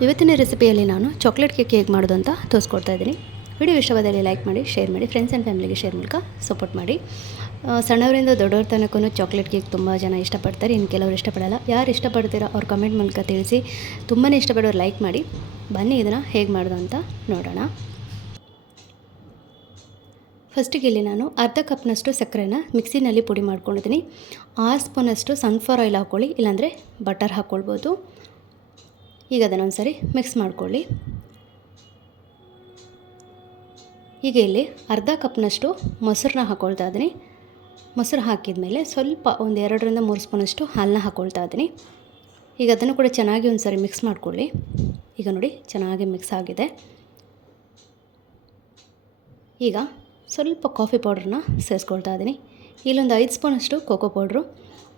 ಇವತ್ತಿನ ರೆಸಿಪಿಯಲ್ಲಿ ನಾನು chocolate cake ಹೇಗೆ ಮಾಡೋದು ಅಂತ ತೋರಿಸ್ಕೊಡ್ತಾ ಇದ್ದೀನಿ. ವಿಡಿಯೋ ಇಷ್ಟವಾದಲ್ಲಿ ಲೈಕ್ ಮಾಡಿ, ಶೇರ್ ಮಾಡಿ, ಫ್ರೆಂಡ್ಸ್ ಆ್ಯಂಡ್ ಫ್ಯಾಮಿಲಿಗೆ ಶೇರ್ ಮೂಲಕ ಸಪೋರ್ಟ್ ಮಾಡಿ. ಸಣ್ಣವರಿಂದ ದೊಡ್ಡವ್ರ ತನಕೂ ಚಾಕ್ಲೇಟ್ ಕೇಕ್ ತುಂಬ ಜನ ಇಷ್ಟಪಡ್ತಾರೆ, ಇನ್ನು ಕೆಲವರು ಇಷ್ಟಪಡಲ್ಲ. ಯಾರು ಇಷ್ಟಪಡ್ತೀರೋ ಅವ್ರ ಕಮೆಂಟ್ ಮೂಲಕ ತಿಳಿಸಿ. ತುಂಬಾ ಇಷ್ಟಪಡೋರು ಲೈಕ್ ಮಾಡಿ. ಬನ್ನಿ ಇದನ್ನು ಹೇಗೆ ಮಾಡೋದು ಅಂತ ನೋಡೋಣ. ಫಸ್ಟಿಗೆ ಇಲ್ಲಿ ನಾನು ಅರ್ಧ ಕಪ್ನಷ್ಟು ಸಕ್ಕರೆನ ಮಿಕ್ಸಿನಲ್ಲಿ ಪುಡಿ ಮಾಡ್ಕೊಂಡಿದ್ದೀನಿ. 6 ಸ್ಪೂನಷ್ಟು ಸನ್ಫ್ಲವರ್ ಆಯಿಲ್ ಹಾಕ್ಕೊಳ್ಳಿ, ಇಲ್ಲಾಂದರೆ ಬಟರ್ ಹಾಕ್ಕೊಳ್ಬೋದು. ಈಗ ಅದನ್ನು ಒಂದು ಸರಿ ಮಿಕ್ಸ್ ಮಾಡ್ಕೊಳ್ಳಿ. ಈಗ ಇಲ್ಲಿ ಅರ್ಧ ಕಪ್ನಷ್ಟು ಮೊಸರನ್ನ ಹಾಕ್ಕೊಳ್ತಾ ಇದ್ದೀನಿ. ಮೊಸರು ಹಾಕಿದ ಮೇಲೆ ಸ್ವಲ್ಪ ಒಂದು 2ರಿಂದ 3 ಸ್ಪೂನಷ್ಟು ಹಾಲನ್ನ ಹಾಕ್ಕೊಳ್ತಾ ಇದ್ದೀನಿ. ಈಗ ಅದನ್ನು ಕೂಡ ಚೆನ್ನಾಗಿ ಒಂದು ಸರಿ ಮಿಕ್ಸ್ ಮಾಡ್ಕೊಳ್ಳಿ. ಈಗ ನೋಡಿ ಚೆನ್ನಾಗಿ ಮಿಕ್ಸ್ ಆಗಿದೆ. ಈಗ ಸ್ವಲ್ಪ ಕಾಫಿ ಪೌಡ್ರನ್ನ ಸೇರಿಸ್ಕೊಳ್ತಾ ಇದ್ದೀನಿ. ಇಲ್ಲೊಂದು 5 ಸ್ಪೂನಷ್ಟು ಕೋಕೋ ಪೌಡ್ರು,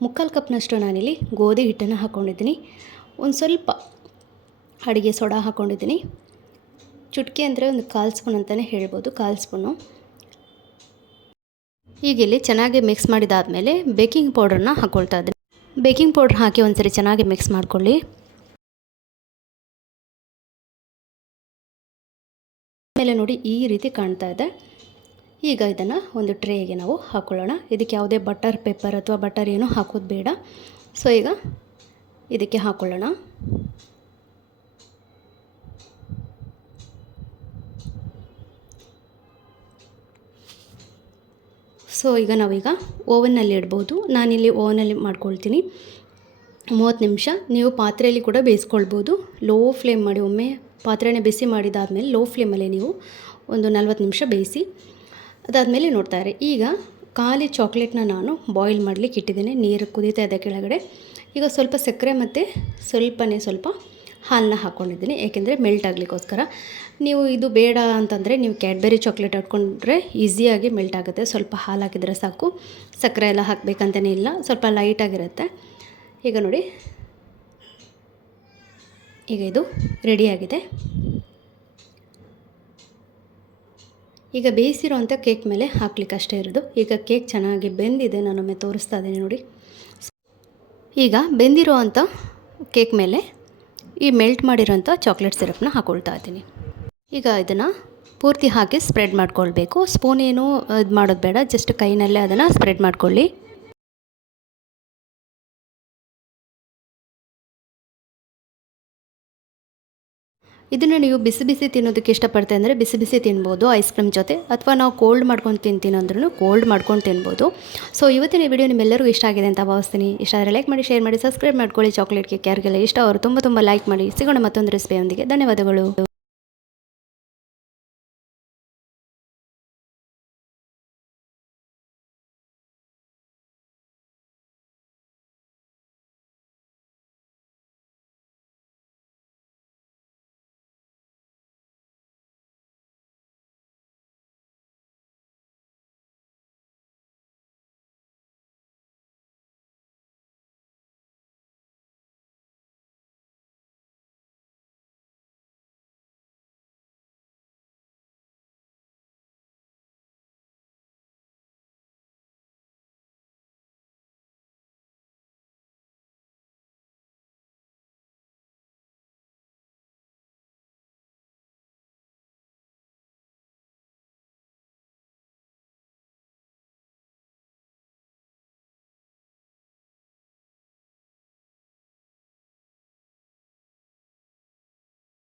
3/4 ಕಪ್ನಷ್ಟು ನಾನಿಲ್ಲಿ ಗೋಧಿ ಹಿಟ್ಟನ್ನು ಹಾಕ್ಕೊಂಡಿದ್ದೀನಿ. ಒಂದು ಸ್ವಲ್ಪ ಅಡುಗೆ ಸೋಡಾ ಹಾಕ್ಕೊಂಡಿದ್ದೀನಿ. ಚುಟ್ಕಿ ಅಂದರೆ ಒಂದು 1/4 ಸ್ಪೂನ್ ಅಂತಲೇ ಹೇಳ್ಬೋದು, 1/4 ಸ್ಪೂನು. ಈಗ ಇಲ್ಲಿ ಚೆನ್ನಾಗಿ ಮಿಕ್ಸ್ ಮಾಡಿದಾದಮೇಲೆ ಬೇಕಿಂಗ್ ಪೌಡ್ರನ್ನ ಹಾಕ್ಕೊಳ್ತಾ ಇದ್ದೀನಿ. ಬೇಕಿಂಗ್ ಪೌಡ್ರ್ ಹಾಕಿ ಒಂದು ಸರಿ ಚೆನ್ನಾಗಿ ಮಿಕ್ಸ್ ಮಾಡ್ಕೊಳ್ಳಿ. ಆಮೇಲೆ ನೋಡಿ ಈ ರೀತಿ ಕಾಣ್ತಾ ಇದೆ. ಈಗ ಇದನ್ನು ಒಂದು ಟ್ರೇಗೆ ನಾವು ಹಾಕ್ಕೊಳ್ಳೋಣ. ಇದಕ್ಕೆ ಯಾವುದೇ ಬಟರ್ ಪೆಪ್ಪರ್ ಅಥವಾ ಬಟರ್ ಏನೂ ಹಾಕೋದು ಬೇಡ. ಸೊ ಈಗ ಇದಕ್ಕೆ ಹಾಕ್ಕೊಳ್ಳೋಣ. ಸೊ ಈಗ ನಾವೀಗ ಓವನ್ನಲ್ಲಿ ಇಡ್ಬೋದು. ನಾನಿಲ್ಲಿ ಓವನಲ್ಲಿ ಮಾಡ್ಕೊಳ್ತೀನಿ 30 ನಿಮಿಷ. ನೀವು ಪಾತ್ರೆಯಲ್ಲಿ ಕೂಡ ಬೇಯಿಸ್ಕೊಳ್ಬೋದು. ಲೋ ಫ್ಲೇಮ್ ಮಾಡಿ, ಒಮ್ಮೆ ಪಾತ್ರೆನೇ ಬಿಸಿ ಮಾಡಿದಾದಮೇಲೆ ಲೋ ಫ್ಲೇಮಲ್ಲಿ ನೀವು ಒಂದು 40 ನಿಮಿಷ ಬೇಯಿಸಿ. ಅದಾದಮೇಲೆ ನೋಡ್ತಾ ಇರಿ. ಈಗ ಖಾಲಿ ಚಾಕ್ಲೇಟ್ನ ನಾನು ಬಾಯ್ಲ್ ಮಾಡಲಿಕ್ಕೆ ಇಟ್ಟಿದ್ದೇನೆ. ನೀರು ಕುದೀತಾ ಇದೆ ಕೆಳಗಡೆ. ಈಗ ಸ್ವಲ್ಪ ಸಕ್ಕರೆ ಮತ್ತು ಸ್ವಲ್ಪ ಹಾಲನ್ನ ಹಾಕ್ಕೊಂಡಿದ್ದೀನಿ, ಏಕೆಂದರೆ ಮೆಲ್ಟ್ ಆಗಲಿಕ್ಕೋಸ್ಕರ. ನೀವು ಇದು ಬೇಡ ಅಂತಂದರೆ ನೀವು ಕ್ಯಾಡ್ಬೆರಿ ಚಾಕ್ಲೇಟ್ ಹಾಕ್ಕೊಂಡ್ರೆ ಈಸಿಯಾಗಿ ಮೆಲ್ಟ್ ಆಗುತ್ತೆ. ಸ್ವಲ್ಪ ಹಾಲು ಹಾಕಿದರೆ ಸಾಕು, ಸಕ್ಕರೆ ಎಲ್ಲ ಹಾಕಬೇಕಂತಲೇ ಇಲ್ಲ, ಸ್ವಲ್ಪ ಲೈಟಾಗಿರುತ್ತೆ. ಈಗ ನೋಡಿ, ಈಗ ಇದು ರೆಡಿಯಾಗಿದೆ. ಈಗ ಬೇಯಿಸಿರೋವಂಥ ಕೇಕ್ ಮೇಲೆ ಹಾಕ್ಲಿಕ್ಕೆ ಅಷ್ಟೇ ಇರೋದು. ಈಗ ಕೇಕ್ ಚೆನ್ನಾಗಿ ಬೆಂದಿದೆ, ನಾನೊಮ್ಮೆ ತೋರಿಸ್ತಾ ಇದ್ದೀನಿ ನೋಡಿ. ಈಗ ಬೆಂದಿರೋವಂಥ ಕೇಕ್ ಮೇಲೆ ಈ ಮೆಲ್ಟ್ ಮಾಡಿರೋಂಥ ಚಾಕ್ಲೇಟ್ ಸಿರಪ್ನ ಹಾಕ್ಕೊಳ್ತಾ ಇದ್ದೀನಿ. ಈಗ ಇದನ್ನು ಪೂರ್ತಿ ಹಾಕಿ ಸ್ಪ್ರೆಡ್ ಮಾಡ್ಕೊಳ್ಬೇಕು. ಸ್ಪೂನ್ ಏನು ಇದು ಮಾಡೋದು ಬೇಡ, ಜಸ್ಟ್ ಕೈನಲ್ಲೇ ಅದನ್ನು ಸ್ಪ್ರೆಡ್ ಮಾಡ್ಕೊಳ್ಳಿ. ಇದನ್ನು ನೀವು ಬಿಸಿ ಬಿಸಿ ತಿನ್ನೋದಕ್ಕೆ ಇಷ್ಟಪಡ್ತೆ ಅಂದರೆ ಬಿಸಿ ಬಿಸಿ ತಿನ್ಬೋದು ಐಸ್ ಕ್ರೀಮ್ ಜೊತೆ, ಅಥವಾ ನಾವು ಕೋಲ್ಡ್ ಮಾಡ್ಕೊಂಡು ತಿಂತೀನಿ ಅಂದ್ರೂ ಕೋಲ್ಡ್ ಮಾಡ್ಕೊಂಡು ತಿನ್ಬೋದು. ಸೊ ಇವತ್ತಿನ ವಿಡಿಯೋ ನಿಮ್ಮೆಲ್ಲರಿಗೂ ಇಷ್ಟ ಆಗಿದೆ ಅಂತ ಭಾವಿಸ್ತೀನಿ. ಇಷ್ಟ ಆದರೆ ಲೈಕ್ ಮಾಡಿ, ಶೇರ್ ಮಾಡಿ, ಸಬ್ಸ್ಕ್ರೈಬ್ ಮಾಡ್ಕೊಳ್ಳಿ. ಚಾಕ್ಲೇಟ್ ಕೇಕ್ ಯಾರಿಗೆಲ್ಲ ಇಷ್ಟ ಅವರು ತುಂಬ ಲೈಕ್ ಮಾಡಿ. ಸಿಗೋಣ ಮತ್ತೊಂದು ರೆಸಿಪಿಯೊಂದಿಗೆ. ಧನ್ಯವಾದಗಳು.